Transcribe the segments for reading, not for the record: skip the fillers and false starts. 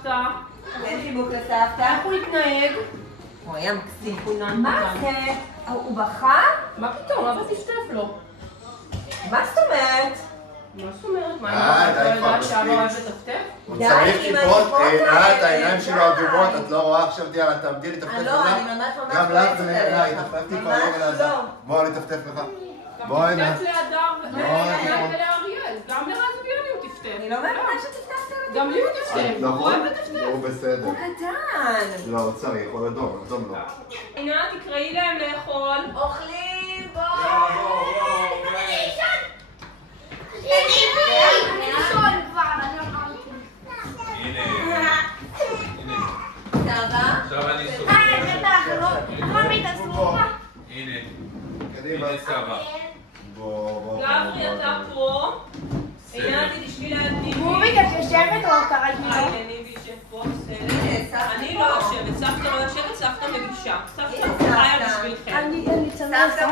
לסבתא. אין חיבוק לסבתא. איך הוא התנהג? הוא היה מקסים. מה זה? הוא בכה? מה פתאום? אבא תשטף לו. מה זאת אומרת? מה זאת אומרת? מה, את לא יודעת שאבא אוהב לטפטף? הוא צריך טיפות, עינת, העיניים שלו אדומות, את לא רואה עכשיו, יאללה, תעמדי לטפטף לך. לא, אני ממש גם לך ולעיניי, תטפטפי כל רגע לעזר. בואו אני אטפטף לך. בואי נא. תטפטף להדר ולאריאל, גם לרז וביוני הוא טפטף. אני לא מבינה שטפטפת לו. גם לי הוא טפטף, הוא אוהב לטפטף. הוא בסדר. הוא קטן. לא, הוא צריך, הוא אדום לו. עינת, תקראי להם לאכול. אוכלים, בואו. עכשיו אני סופה. הנה. קדימה. סבא. גברי, אתה פה. עינת, תשבי לידי. מוריק, את יושבת או אתה רק נראה? אני וישב פה, בסדר. אני לא יושבת, סבתא לא יושבת, סבתא מגישה. סבתא חיה בשבילכם. סבתא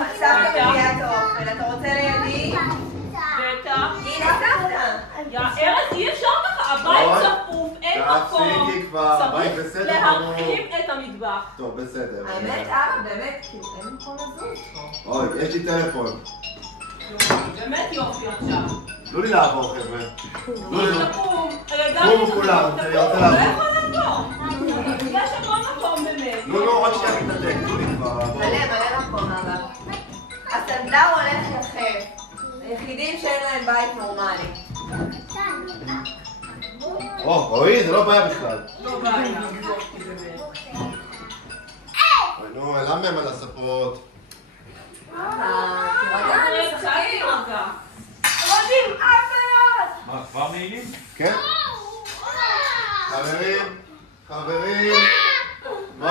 מביאה את האוכל, אתה רוצה לידי? בטח. הנה סבתא. יא ארז, אי אפשר ככה, הבית צפוף, אין מקום. תפסיקי כבר, הבית צריך בסדר. להרחיב את המטבח. טוב, בסדר. האמת, אבא, באמת, כאילו, אין מקום לזוז פה. אוי, יש לי טלפון. באמת יופי עכשיו. תנו לי לעבור, חבר'ה. תקום. קומו כולם, אני רוצה לעבור. לא יכול לעבור. יש הכל מקום באמת. לא, רק שנייה מתנתק, תנו לי כבר לעבור. מלא מקום, אבא. הסנדלר הולך יחף. היחידים שאין להם בית נורמלי. רועי, זה לא בעיה בכלל. לא בעיה, יופי באמת. נו, למה הם על הספות? מה, כבר מעילים? כן? חברים. בואו.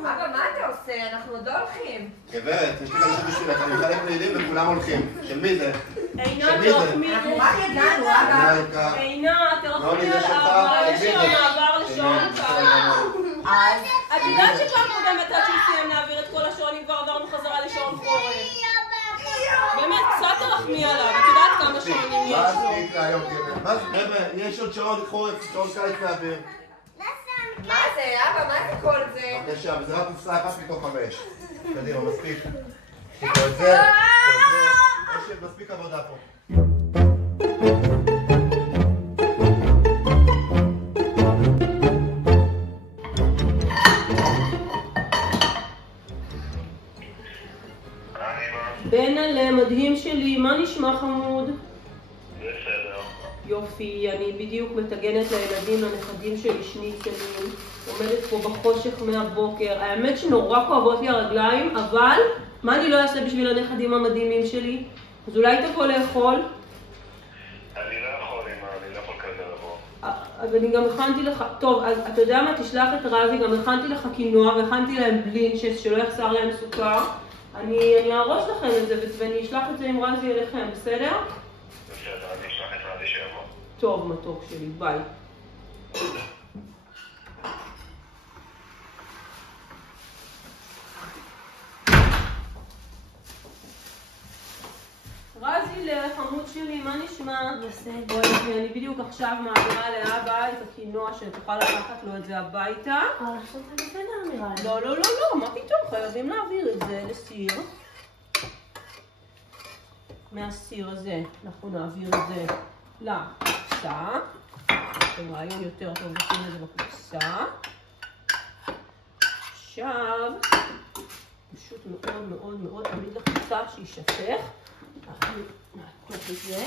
אבא, מה אתה עושה? אנחנו עוד לא הולכים. גברת, יש לי חדשות בשבילך, אני מחלק מעילים וכולם הולכים. של מי זה? עינת, תרחמי. אנחנו רק הגענו, אבא. עינת, תרחמי על אבא. יש לנו מעבר לשעון קיץ. את יודעת שפעם קודמת עד שסיים להעביר את כל השעונים כבר עברנו חזרה לשעון חורף. באמת, קצת תרחמי עליו. את יודעת כמה שעונים יש לו. מספיק להיום, גברת. מה זה? חבר'ה, יש עוד שעון חורף, שעון קיץ להעביר. מה זה, אבא? מה זה כל זה? בבקשה, וזה רק קופסה אחת מתוך 5. קדימה, מספיק. כל זה. יש מספיק עבודה פה. בן מדהים שלי, מה נשמע חמוד? בסדר. יופי, אני בדיוק מטגנת לילדים, לנכדים שלי שניצלים. עומדת פה בחושך מהבוקר. האמת שנורא כואבות לי הרגליים, אבל מה אני לא אעשה בשביל הנכדים המדהימים שלי? אז אולי תבוא לאכול? אני לא יכול, אמא, אני לא יכול כזה לבוא. אז אני גם הכנתי לך, טוב, אז אתה יודע מה? תשלח את רזי, גם הכנתי לך קינוע והכנתי להם בלינצ'ס שלא יחסר להם סוכר. אני ארוש לכם את זה ואני אשלח את זה עם רזי אליכם, בסדר? בסדר, אני אשלח את רזי שיבוא. טוב, מתוק שלי, ביי. רזי לחמוד שלי, מה נשמע? בסדר. אני בדיוק עכשיו מעבירה לאבא את הקינוע שתוכל לקחת לו את זה הביתה. אבל עכשיו זה בסדר נראה לי. לא, לא, לא, לא, מה פתאום? חייבים להעביר את זה לסיר. מהסיר הזה אנחנו נעביר את זה לקופסה. זה רעיון יותר טוב לשים את זה בקופסה. עכשיו, פשוט מאוד מאוד מאוד תמיד לקופסה שישפך. אנחנו נעטוף את זה.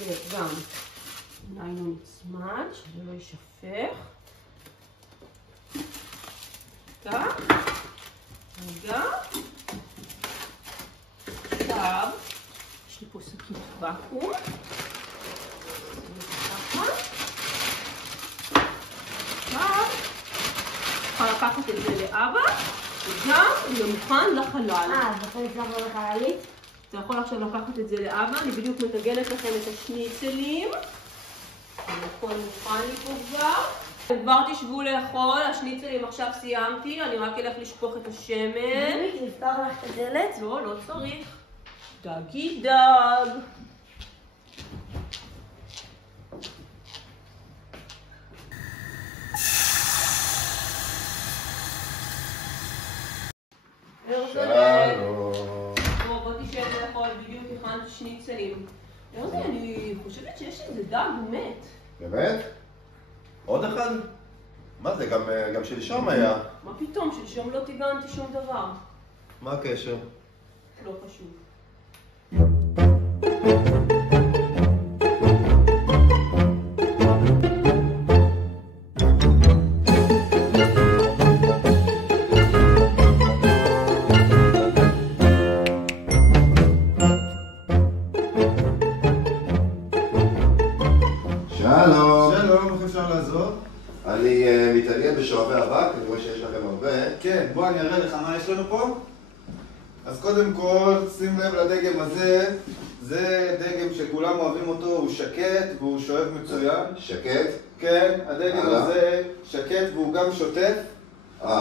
וגם ניילון נצמד, שזה לא יישפך. כך. רגע. עכשיו, יש לי פה שקית ואקום. עכשיו, אפשר לקחת את זה לאבא, וגם זה מוכן לחלל. אז יכול לצלח לו לחללית? אתה יכול עכשיו לקחת את זה לאבא, אני בדיוק מטגנת לכם את השניצלים. הכל מוכן לי פה כבר. כבר תשבו לאכול, השניצלים עכשיו סיימתי, אני רק אלך לשפוך את השמן. לפתוח לך את הדלת? לא, לא צריך. דגי דג. שלום. בוא תשב לאכול, בדיוק הכנתי שניצלים. אני חושבת שיש איזה דג מת. באמת? עוד אחד? מה זה? גם שלשום היה. מה פתאום? שלשום לא טיגנתי שום דבר. מה הקשר? לא חשוב. שלום. שלום, איך אפשר לעזור? אני מתעניין בשואבי אבק, אני רואה שיש לכם הרבה. כן, בוא אני אראה לך מה יש לנו פה. אז קודם כל, שים לב לדגם הזה. זה דגם שכולם אוהבים אותו, הוא שקט והוא שואב מצוין. שקט? כן, הדגם הלאה. הזה שקט והוא גם שוטף.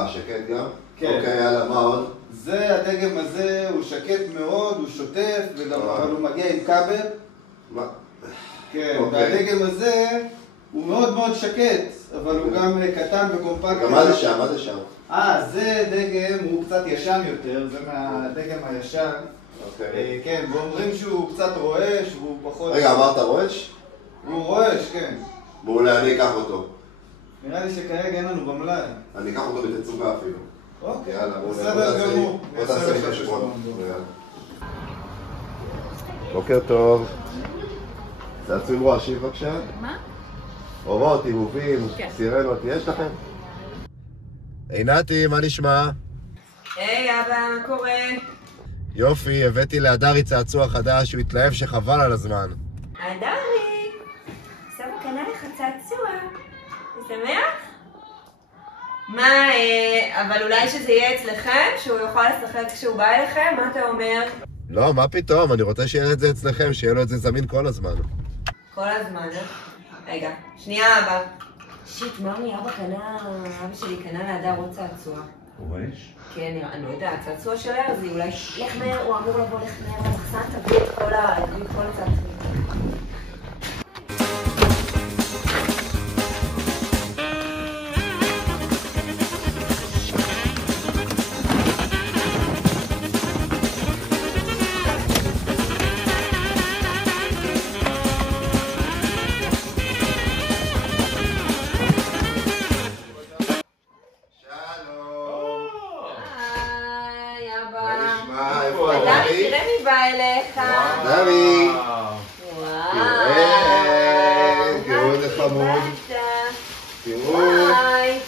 שקט גם? כן. אוקיי, יאללה, מה עוד? זה הדגם הזה, הוא שקט מאוד, הוא שוטף, וגם אבל הוא מגיע עם כבל. מה? כן, אוקיי. והדגם הזה הוא מאוד מאוד שקט, אבל הוא גם קטן וקומפקטי. גם מה זה שם? מה זה שם? זה דגם, הוא קצת ישן יותר, זה מהדגם הישן. אוקיי. כן, ואומרים שהוא קצת רועש, והוא פחות... רגע, אמרת רועש? הוא רועש, כן. מעולה, אני אקח אותו. נראה לי שכרגע אין לנו במלאי. אני אקח אותו בתצוגה אפילו. אוקיי, יאללה, בוא בסדר גמור. בוא תעשה לי חשבון. בוקר טוב. צעצועים רועשים בבקשה. מה? אורות, עיבובים, סירנות, יש לכם? עינתי, מה נשמע? היי אבא, מה קורה? יופי, הבאתי להדרי צעצוע חדש, הוא התלהב שחבל על הזמן. הדרי! סבא קנה לך צעצוע. אתה שמח? מה, אבל אולי שזה יהיה אצלכם? שהוא יוכל לשחק כשהוא בא אליכם? מה אתה אומר? לא, מה פתאום, אני רוצה שיהיה את זה אצלכם, שיהיה לו את זה זמין כל הזמן. כל הזמן, רגע, שנייה אבא. שיט, מאמי, אבא שלי קנה להדר עוד צעצוע. רועש? כן, אני לא יודעת, צעצוע של ארזי, אולי... לך מהר, הוא אמור לבוא לך מהר למחסן, תביא את כל הצעצועים. תראה מי בא אליך. דרי! וואו. תראו איזה חמוד. תראו. וואי.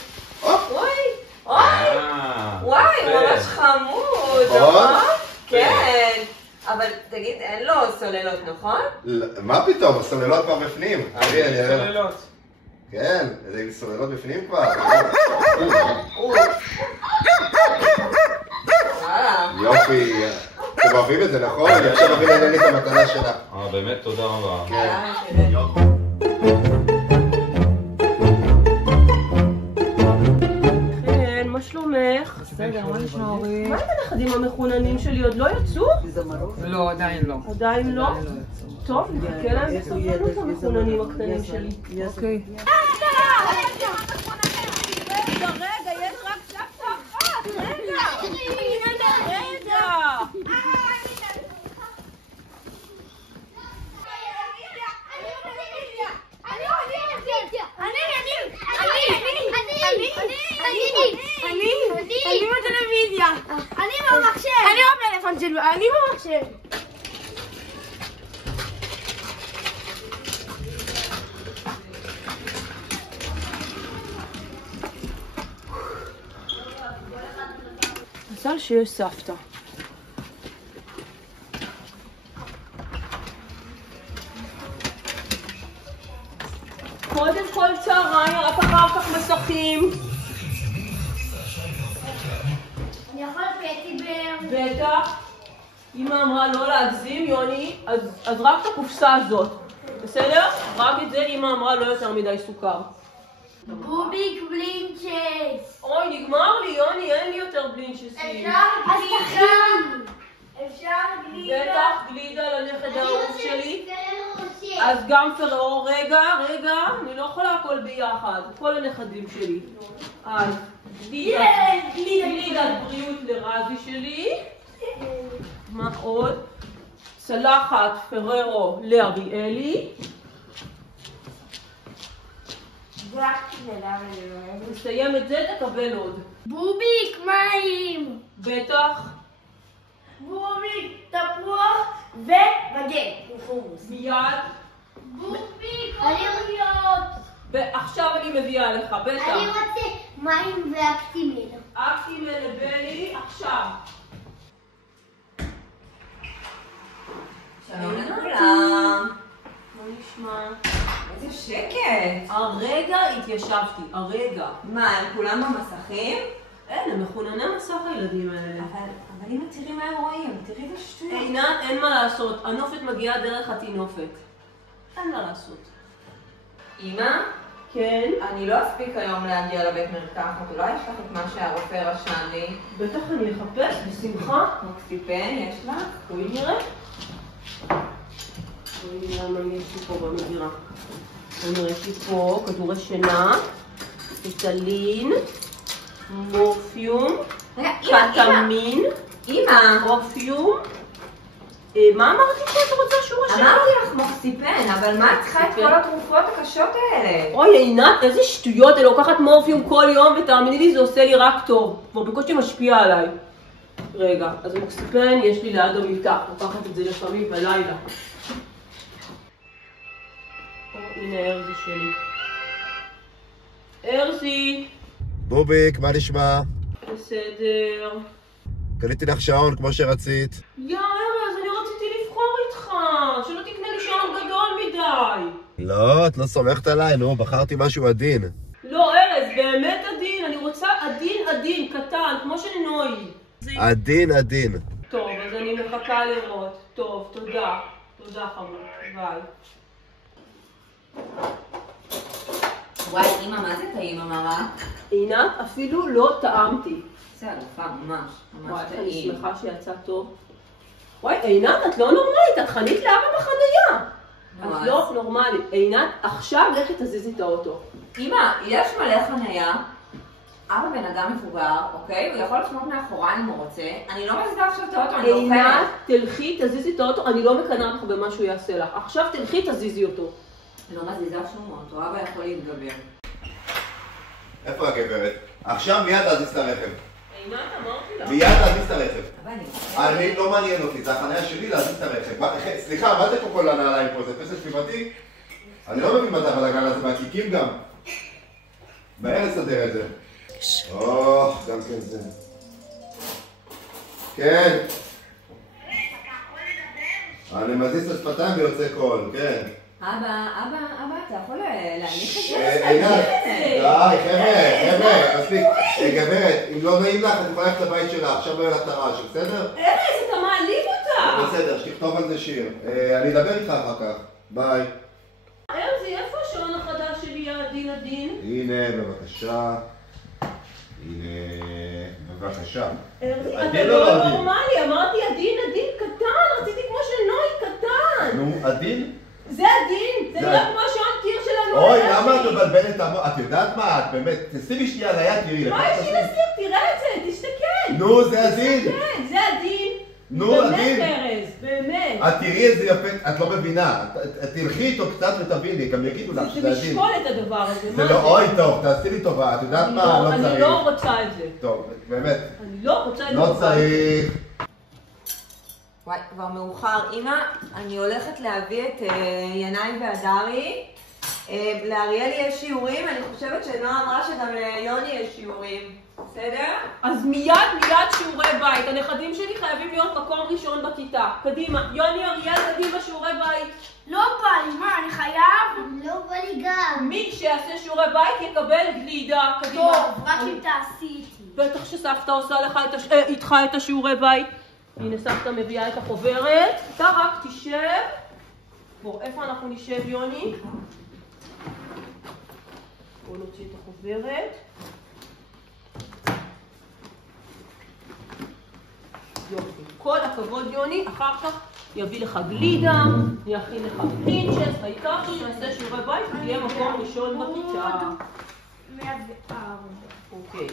וואי, הוא ממש חמוד, נכון? כן. אבל תגיד, אין לו סוללות, נכון? מה פתאום? הסוללות כבר בפנים. תראי, אני אראה לך. סוללות. כן, איזה סוללות בפנים כבר. יופי. אתם אוהבים את זה, נכון? אני עכשיו אביא לעניין את המתנה שלה. באמת תודה רבה. כן, מה שלומך? בסדר, מה נשמע אורי? מה עם הנכדים המחוננים שלי? עוד לא יצאו? לא, עדיין לא. עדיין לא? טוב, נחכה להם בסבלנות המחוננים הקטנים שלי. אוקיי. רגע, יש רק סבתא אחת! רגע! רגע! אני בטלוויזיה. אני במחשב. אני בפלאפון שלי. אני במחשב. מזל שיש סבתא. קודם כל צהריים, רק אחר כך מסכים. אני יכול פטיבר. בטח. אמא אמרה לא להגזים, יוני, אז רק את הקופסה הזאת. בסדר? רק את זה אמא אמרה לא יותר מדי סוכר. בוביק בלינצ'ס. אוי, נגמר לי, יוני, אין לי יותר בלינצ'סים. אז תכין. אפשר גלידה. בטח גלידה לנכד האהוב שלי. אז גם פרעו, רגע, אני לא יכולה הכל ביחד, כל הנכדים שלי. אז גלידת בריאות לרזי שלי. מה עוד? צלחת פררו לאריאלי. נסיים את זה, תקבל עוד. בוביק, מים. בטח. בוביק, תפוח ובגן. מיד. בוביק, אוריות. ועכשיו אני מביאה לך, בטח. אני רוצה מים ואקטימל. אקטימל לבלי, עכשיו. שלום לכולם. מה נשמע? איזה שקט. הרגע התיישבתי, הרגע. מה, הם כולם במסכים? אין, הם מחונני מסך הילדים האלה. אבל אמא, תראי מה הם רואים, תראי את השטויות. עינת, אין מה לעשות, הנופת מגיעה דרך התינופת. אין מה לעשות. אמא? כן? אני לא אספיק היום להגיע לבית מרקחת, אולי יש לך את מה שהרופא רשם לי. בטח אני אחפש, בשמחה. מוקסיפן, יש לך? בואי נראה. בואי נראה מה יש לי פה במגירה. בואי נראה, יש לי פה כדורי שינה, ריטלין, מורפיום, קטמין, מורפיום. מה אמרתי שאת רוצה שהוא רשם? אמרתי לך מוקסיפן, אבל מה את צריכה את כל התרופות הקשות האלה? אוי, עינת, איזה שטויות, אני לוקחת מורפיום כל יום, ותאמיני לי, זה עושה לי רק טוב. כבר בקושי משפיע עליי. רגע, אז מוקסיפן יש לי ליד המיטה, לוקחת את זה לפעמים בלילה. הנה ארזי שלי. ארזי. בוביק, מה נשמע? בסדר. קניתי לך שעון כמו שרצית. יא ארז, אני רציתי לבחור איתך, שלא תקנה לי שעון גדול מדי. לא, את לא סומכת עליי, נו, בחרתי משהו עדין. לא ארז, באמת עדין, אני רוצה עדין, קטן, כמו של נוי. עדין. טוב, אז אני מחכה לראות. טוב, תודה. תודה חמוד, ביי. וואי, אמא, מה זה טעים המרק? עינת, אפילו לא טעמתי. זה אלופה, ממש וואי, אני טעים. שמחה שיצא טוב. וואי, עינת, את לא נורמלית, את חנית לאבא בחנייה. את לא נורמלית. עינת, עכשיו לכי תזיזי את האוטו. אמא, יש מלא חניה. אבא בן אדם מבוגר, אוקיי? הוא יכול לחנות מאחורי אם הוא רוצה. אני לא מזיזה עכשיו את האוטו, אני עינת, אוכלת. תלכי, תזיזי את האוטו, אני לא מקנאה לך במה שהוא יעשה לך. עכשיו תלכי, תזיזי אותו. לא מזיזה שום אוטו, אבא יכול להתגבר. איפה הגברת? עכשיו מיד להזיז את הרכב. עינת, אמרתי לך. מיד להזיז את הרכב. אבל אני לא מעניין אותי, זה החניה שלי להזיז את הרכב. סליחה, מה זה פה כל הנעליים פה? זה פסל סביבתי? אני לא מבין מה זה הבלגן הזה, מהקיקים גם. מהר לסדר את זה. גם כן זה. כן. אני מזיז את השפתיים ויוצא קול, כן. אבא, אתה יכול להניח את זה? עינת, די, חבר'ה, מספיק. גברת, אם לא נעים לך, את יכולה ללכת לבית שלה, עכשיו לא יהיה לך את הרעש, בסדר? ארז, אתה מעליב אותה. בסדר, שתכתוב על זה שיר. אני אדבר איתך אחר כך. ביי. ארזי, איפה השעון החדש שלי, עדין? הנה, בבקשה. בבקשה. אתה לא נורמלי, אמרתי עדין, קטן, רציתי כמו של נוי, קטן. נו, עדין? זה עדין, זה נראה כמו השעון טיר שלנו. אוי, למה את מבלבלת את המוח? את יודעת מה? את באמת, תשימי שנייה ליד, תראי. מה יש לי לשים? תראה את זה, תסתכל. נו, זה עדין. כן, זה עדין. נו, עדין. באמת ארז, באמת. את תראי איזה יפה, את לא מבינה. תלכי איתו קצת ותביני, גם יגידו לך שזה עדין. זה משקול את הדבר הזה, זה לא, אוי, טוב, תעשי לי טובה, את יודעת מה? לא צריך. אני לא רוצה את זה. טוב, באמת. אני לא רוצה את זה. לא צריך. וואי, כבר מאוחר. אמא, אני הולכת להביא את ינאי והדרי. לאריאלי יש שיעורים, אני חושבת שנועה אמרה שגם ליוני יש שיעורים. בסדר? אז מיד שיעורי בית. הנכדים שלי חייבים להיות מקום ראשון בכיתה. קדימה, יוני, אריאל, קדימה שיעורי בית. לא בא לי, מה, אני חייב? לא בא לי גם. מי שיעשה שיעורי בית יקבל גלידה. קדימה. טוב, רק אם תעשי איתי. בטח שסבתא עושה לך איתך את השיעורי בית. הנה סבתא מביאה את החוברת. אתה רק תשב. בוא, איפה אנחנו נשב, יוני? בוא נוציא את החוברת. יופי. כל הכבוד יוני, אחר כך יביא לך גלידה, יכין לך פינצ'ס, העיקר שנעשה שיעורי בית ותהיה מקום ראשון בכיתה. 104. אוקיי.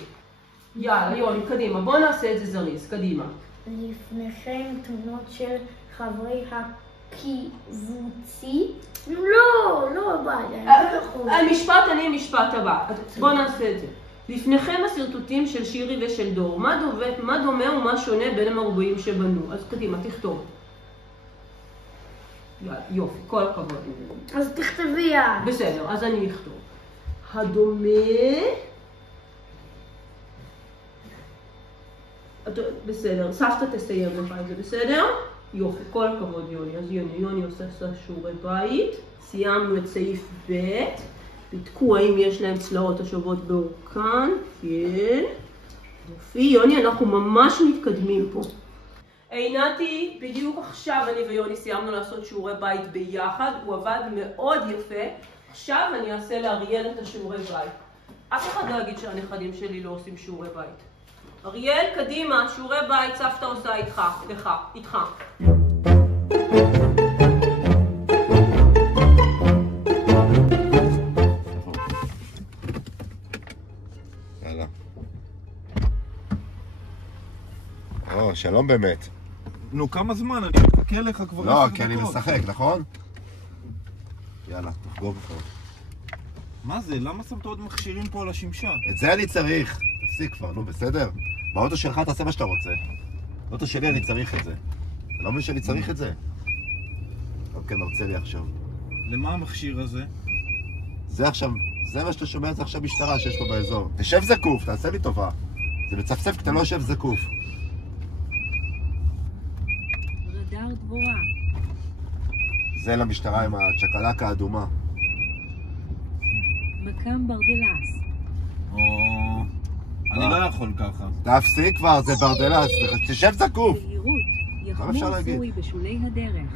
יאללה, יוני, קדימה, בוא נעשה את זה זריז, קדימה. לפניכם תמונות של חברי הקיבוצי. לא, המשפט אני משפט הבא. בוא נעשה את זה. לפניכם השרטוטים של שירי ושל דור. מה דומה ומה שונה בין המרבועים שבנו? אז קדימה, תכתוב. יופי, כל הכבוד. אז תכתבי יד. בסדר, אז אני אכתוב. הדומה... בסדר, סבתא תסיים לך את זה, בסדר? יופי, כל הכבוד יוני. אז יוני עושה שיעורי בית. סיימנו את סעיף ב'. בדקו האם יש להם צלעות השוות באורכן. כן. יופי, יוני, אנחנו ממש מתקדמים פה. עינתי, בדיוק עכשיו אני ויוני סיימנו לעשות שיעורי בית ביחד. הוא עבד מאוד יפה. עכשיו אני אעשה לאריאל את השיעורי בית. אף אחד לא יגיד שהנכדים שלי לא עושים שיעורי בית. אריאל, קדימה, שיעורי בית סבתא עושה איתך. יאללה. שלום באמת. נו, כמה זמן? אני מחכה לך כבר 10 דקות. לא, כי אני משחק, נכון? יאללה, תחגוג פה. מה זה? למה שמת עוד מכשירים פה על השמשה? את זה אני צריך. תפסיק כבר, נו, בסדר? באוטו שלך תעשה מה שאתה רוצה. באוטו שלי אני צריך את זה. אתה לא מבין שאני צריך את זה? אוקיי, מרצה לי עכשיו. למה המכשיר הזה? זה עכשיו, זה מה שאתה שומע, זה עכשיו משטרה שיש פה באזור. תשב זקוף, תעשה לי טובה. זה מצפצף כי אתה לא יושב זקוף. רדאר דבורה. זה למשטרה עם הצ'קלקה האדומה. מקם ברדלס. אני לא יכול ככה. תפסיק כבר, זה ברדלס, תשב זקוף. זהירות, יחמור סורי בשולי הדרך.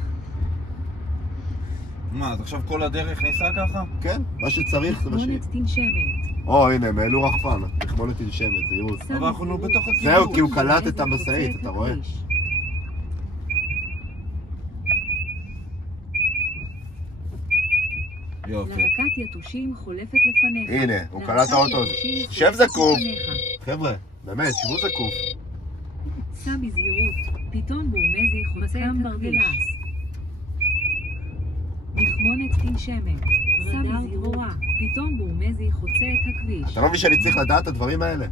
מה, אז עכשיו כל הדרך ניסה ככה? כן, מה שצריך זה מה שהיא. תחמונת תנשמת. הנה, הם העלו רחפן, תחמונת תנשמת, זהירות. אבל אנחנו לא בתוך הקיבוץ. זהו, כי הוא קלט את המשאית, אתה רואה? יופי. להקת יתושים חולפת לפניך. הנה, הוא קלט האוטו. שב זקוף. חבר'ה, באמת, שבו זקוף. סע בזהירות, פיתון בורמזי חוצה את הכביש. מחמונת תנשמת. סע בזהירות, פיתון בורמזי חוצה את הכביש. אתה לא מבין שאני צריך לדעת את הדברים האלה?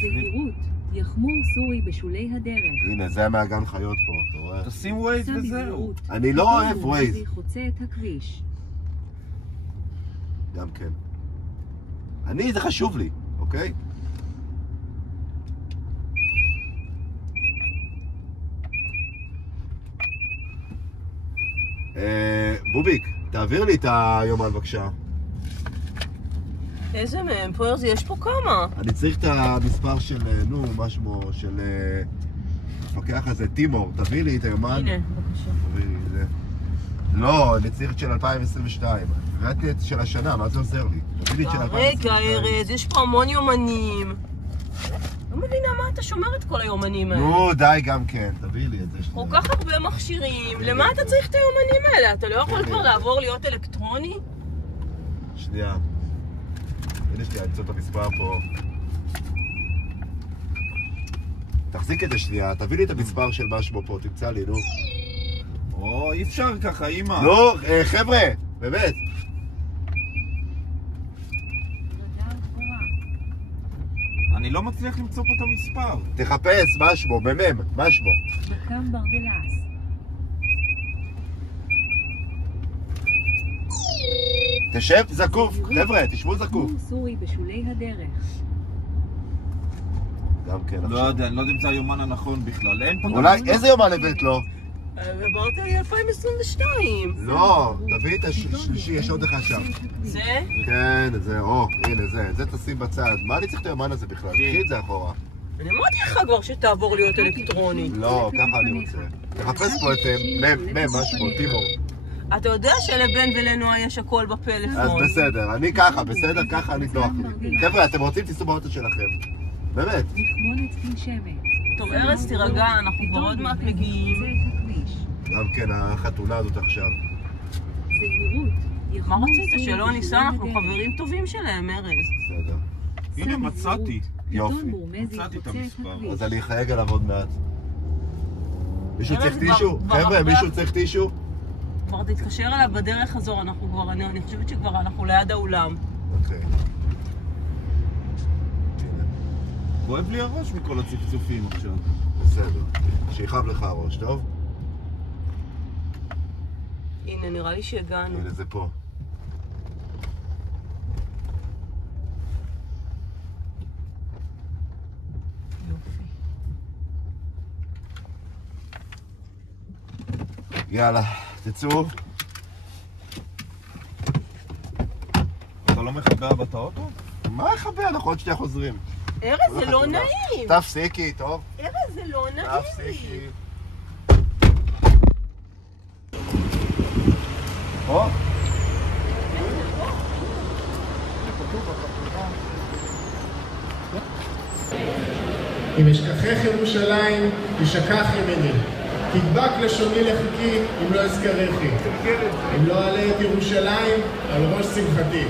זהירות, יחמור סורי בשולי הדרך. הנה, זה מהגן חיות פה, אתה רואה? תשים ווייז וזהו. אני לא אוהב ווייז. פיתון בורמזי חוצה את הכביש. גם כן. זה חשוב לי, אוקיי? בוביק, תעביר לי את היומן בבקשה. איזה מהם? פה יש פה כמה. אני צריך את המספר של, מה שמו, של המפקח הזה, טימור. תביא לי את היומן. הנה, בבקשה. תביא לי זה. לא, אני צריך את של 2022. ראיתי את של השנה, מה זה עוזר לי? תביא לי את של 2022. רגע, ארז, יש פה המון יומנים. לא מבינה מה אתה שומר את כל היומנים האלה. נו, די גם כן, תביא לי את זה. כל כך הרבה מכשירים, למה אתה צריך את היומנים האלה? אתה לא יכול כבר לעבור להיות אלקטרוני? שנייה. הנה שנייה, נמצא את המספר פה. תחזיק את זה שנייה, תביא לי את המספר של משמו פה, תמצא לי, נו. אי אפשר ככה, אמא. נו, חבר'ה, באמת. אני לא מצליח למצוא פה את המספר. תחפש, משמו, במם, משמו. מקם ברדלס. תשב זקוף, חבר'ה, תשבו זקוף. יחמור סורי בשולי הדרך. גם כן, לא יודע, אני לא יודע אם זה היומן הנכון בכלל. אין פה... אולי, איזה יומן הבאת לו? אמרת לי 2022. לא, תביא את השלישי, יש עוד אחד שם. זה? כן, זה, הנה זה תשים בצד. מה אני צריך את היומן הזה בכלל? תקחי את זה אחורה. אני אמרתי לך כבר שתעבור להיות אלקטרוני. לא, ככה אני רוצה. תחפש פה את משהו, טימור. אתה יודע שלבן ולנועה יש הכל בפלאפון. אז בסדר, אני ככה, בסדר? ככה אני נוח לי. חבר'ה, אתם רוצים תיסעו באוטו שלכם. באמת. מחמונת תנשמת. טוב, ארז, תירגע, אנחנו כבר עוד מעט מגיעים. גם כן, החתונה הזאת עכשיו. מה רצית? שלא ניסה, אנחנו חברים טובים שלהם, ארז. בסדר. הנה, מצאתי. יופי. מצאתי את המספר. אז אני אחייג עליו עוד מעט. מישהו צריך טישו? חבר'ה, מישהו צריך טישו? כבר תתקשר אליו בדרך חזור, אנחנו כבר, אני חושבת שכבר אנחנו ליד האולם. אוקיי. כואב לי הראש מכל הצפצופים עכשיו. בסדר. שיחב לך הראש, טוב? הנה, נראה לי שהגענו. הנה, זה פה. יאללה, תצאו. אתה לא מחבא בת האוטו? מה מחבא? אנחנו עוד שנייה חוזרים. ארז, זה לא נעים. תפסיקי, טוב? ארז, זה לא נעים. תפסיקי. או? אם אשכחך ירושלים, תשכח ימיני. תדבק לשוני לחיקי, אם לא אזכרכי. אם לא אעלה את ירושלים, על ראש שמחתי.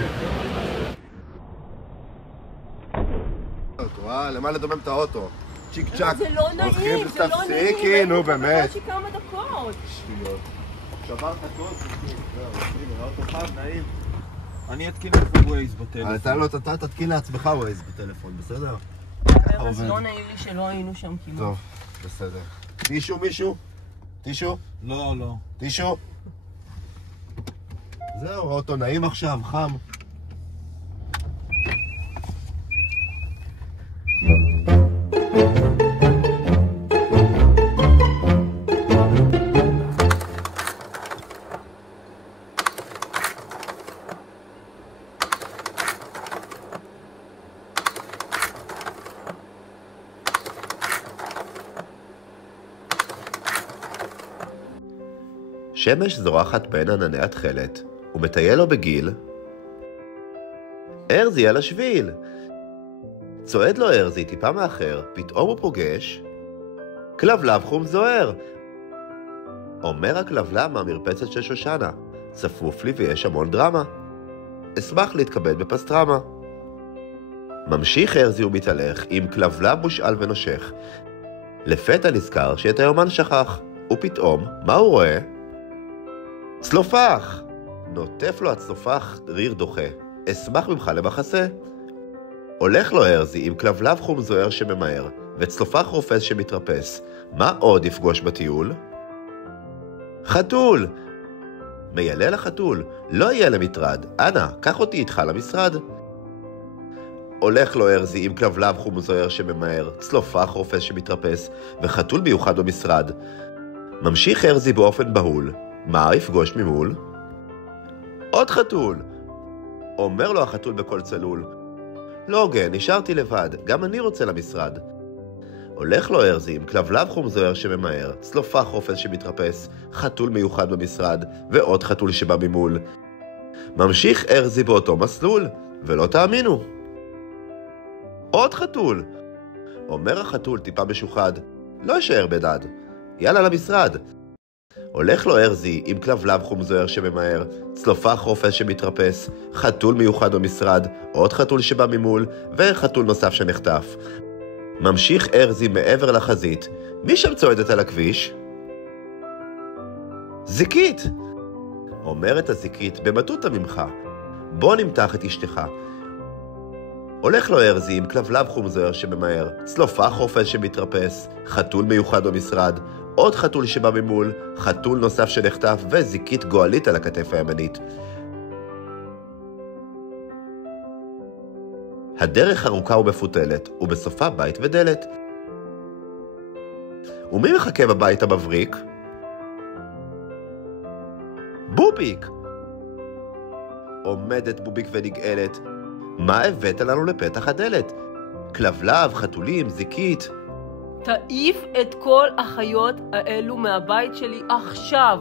למה לדומם את האוטו? צ'יק צ'ק. זה לא נעים, זה לא נעים. תפסיקי, נו באמת. יש לי כמה דקות. שטויות. שברת הכל, הנה, האוטו חד, נעים. אני אתקין לך ווייז בטלפון. אתה תתקין לעצמך ווייז בטלפון, בסדר? ארז, לא נעים לי שלא היינו שם כמעט. טוב, בסדר. טישו מישהו? טישו? לא, לא. טישו? זהו, האוטו נעים עכשיו, חם. שמש זורחת בין ענני התכלת, ומטייל לו בגיל. ארזי על השביל! צועד לו ארזי טיפה מאחר, פתאום הוא פוגש כלבלב חום זוהר. אומר הכלבלב מהמרפסת של שושנה, צפוף לי ויש המון דרמה. אשמח להתכבד בפסטרמה. ממשיך ארזי ומתהלך עם כלבלב מושאל ונושך. לפתע נזכר שאת היומן שכח, ופתאום, מה הוא רואה? צלופח! נוטף לו הצלופח ריר דוחה. אשמח ממך למחסה. הולך לו ארזי עם כלבלב חום זוהר שממהר, וצלופח רופס שמתרפס. מה עוד יפגוש בטיול? חתול! מיילל החתול, לא יהיה למטרד. אנא, קח אותי איתך למשרד. הולך לו ארזי עם כלבלב חום זוהר שממהר, צלופח רופס שמתרפס, וחתול מיוחד במשרד. ממשיך ארזי באופן בהול. מה יפגוש ממול? עוד חתול! אומר לו החתול בקול צלול. לא הוגן, נשארתי לבד, גם אני רוצה למשרד. הולך לו ארזי עם כלבלב חום זוהר שממהר, צלופח רופס שמתרפס, חתול מיוחד במשרד, ועוד חתול שבא ממול. ממשיך ארזי באותו מסלול, ולא תאמינו. עוד חתול! אומר החתול טיפה משוחד. לא אשאר בדד. יאללה למשרד. הולך לו ארזי עם כלבלב חום זוהר שממהר, צלופח רופס שמתרפס, חתול מיוחד במשרד, עוד חתול שבא ממול, וחתול נוסף שנחטף. ממשיך ארזי מעבר לחזית. מי שם צועדת על הכביש? זיקית! אומרת הזיקית במטוטה ממך. בוא נמתח את אשתך. הולך לו ארזי עם כלבלב חום זוהר שממהר, צלופח רופס שמתרפס, חתול מיוחד במשרד, עוד חתול שבא ממול, חתול נוסף שנחטף, וזיקית גואלית על הכתף הימנית. הדרך ארוכה ומפותלת, ובסופה בית ודלת. ומי מחכה בבית המבריק? בוביק! עומדת בוביק ונגאלת. מה הבאת לנו לפתח הדלת? כלבלב, חתולים, זיקית. תעיף את כל החיות האלו מהבית שלי עכשיו.